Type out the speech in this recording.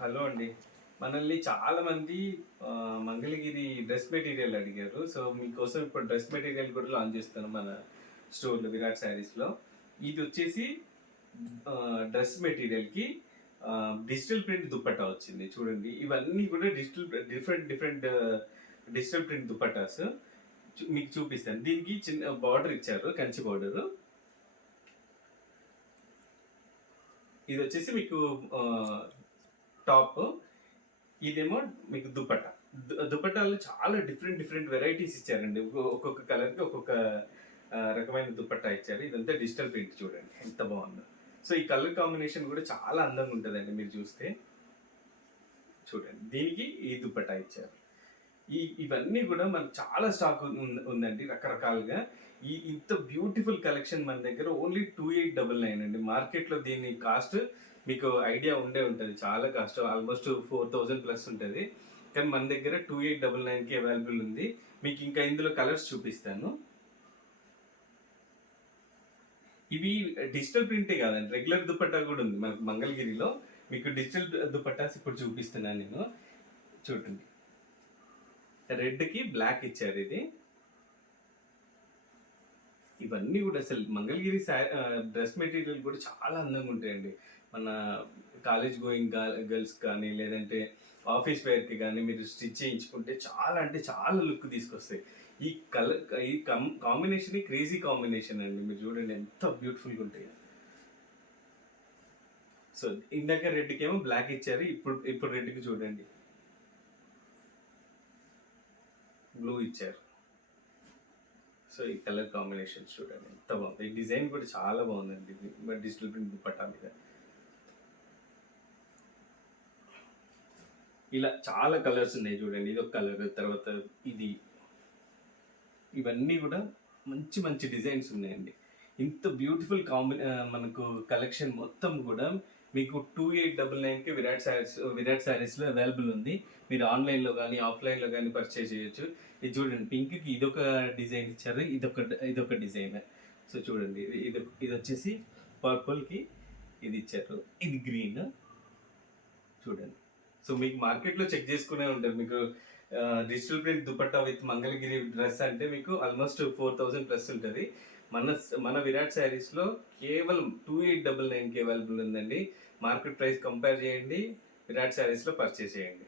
Hello అండి. మనల్ని చాలామంది మంగళగిరి డ్రెస్ మెటీరియల్ అడిగారు. సో, మీకోసం ఇప్పుడు డ్రెస్ మెటీరియల్ కూడా లాంచ్ చేస్తున్నాం మన స్టోర్‌లో విరాట్ శారీస్‌లో. ఇదొచ్చేసి డ్రెస్ మెటీరియల్‌కి డిజిటల్ ప్రింట్ దుపట్టా వచ్చింది చూడండి. ఇవన్నీ కూడా different different digital print dupattas. మీకు చూపిస్తాను. దీనికి చిన్న బార్డర్ ఇచ్చారు. కంచి బార్డరు. ఇదొచ్చేసి మీకు టాప్. ఇదేమో మీకు దుపట్టా. దుపట్టాలో చాలా డిఫరెంట్ డిఫరెంట్ వెరైటీస్ ఇచ్చారండి. ఒక్కొక్క కలర్‌కి ఒక్కొక్క రకమైన దుపట్టా ఇచ్చారు. ఇదంతా డిజిటల్ ప్రింట్ చూడండి ఎంత బాగుందో. సో, ఈ కలర్ కాంబినేషన్ కూడా చాలా అందంగా ఉంటదండి మీరు చూస్తే. చూడండి. దీనికి ఈ దుపట్టా ఇచ్చారు. ఇవన్నీ కూడా మనకు చాలా స్టాక్ ఉందండి రకరకాలుగా. ఇంత బ్యూటిఫుల్ కలెక్షన్ మన దగ్గర ఓన్లీ 2899 అండి. మార్కెట్‌లో దీని కాస్ట్ మీకు ఐడియా ఉండే ఉంటది. చాలా కాస్ట్ ఆల్మోస్ట్ 4000 ప్లస్ ఉంటది. కానీ మన దగ్గర 2899కి అవైలబుల్ ఉంది. మీకు ఇంకా ఇందులో కలర్స్ చూపిస్తాను. ఇవి డిజిటల్ ప్రింటే కాదండి. రెగ్యులర్ దుపట్టా కూడా ఉంది మనకు మంగళగిరిలో. మీకు డిజిటల్ దుపట్టాస్ ఇప్పుడు చూపిస్తున్నాను నేను. చూడండి. రెడ్‌కి బ్లాక్ ఇచ్చారు ఇది. ఇవన్నీ కూడా అసలు మంగళగిరి డ్రెస్ మెటీరియల్ కూడా చాలా అందంగా ఉంటాయండి. మన కాలేజ్ గోయింగ్ గర్ల్స్ కానీ లేదంటే ఆఫీస్ వేర్‌కి కానీ మీరు స్టిచ్ చేయించుకుంటే చాలా అంటే చాలా లుక్ తీసుకొస్తాయి. ఈ కలర్ ఈ కాంబినేషన్ క్రేజీ కాంబినేషన్ అండి. మీరు చూడండి ఎంత బ్యూటిఫుల్‌గా ఉంటాయో. సో, ఇందాక రెడ్‌కేమో బ్లాక్ ఇచ్చారు. ఇప్పుడు ఇప్పుడు రెడ్‌కి చూడండి. బ్లూ ఇచ్చారు. సో, ఈ కలర్ కాంబినేషన్స్ చూడండి ఎంత బాగుంది. ఈ డిజైన్ కూడా చాలా బాగుందండి. ఇది డిజిటల్ ప్రింట్ దుపట్టా మీద. ఇలా చాలా కలర్స్ ఉన్నాయి చూడండి. ఇది ఒక కలర్, తర్వాత ఇది. ఇవన్నీ కూడా మంచి మంచి డిజైన్స్ ఉన్నాయండి. ఇంత బ్యూటిఫుల్ మనకు కలెక్షన్ మొత్తం కూడా మీకు 2899కి విరాట్ శారీస్లో అవైలబుల్ ఉంది. మీరు ఆన్లైన్లో కానీ ఆఫ్లైన్లో కానీ పర్చేస్ చేయొచ్చు. ఇది చూడండి, పింక్కి ఇదొక డిజైన్ ఇచ్చారు, ఇదొక డిజైన్. సో చూడండి, ఇది వచ్చేసి పర్పుల్కి ఇది ఇచ్చారు, ఇది గ్రీన్. చూడండి. సో మీకు మార్కెట్లో చెక్ చేసుకునే ఉంటారు. మీకు digital print dupatta with Mangalagiri dress అంటే మీకు ఆల్మోస్ట్ 4000 ప్లస్ ఉంటుంది. మన విరాట్ శారీస్లో కేవలం 2899కి అవైలబుల్ ఉందండి. మార్కెట్ ప్రైస్ కంపేర్ చేయండి, విరాట్ శారీస్లో పర్చేస్ చేయండి.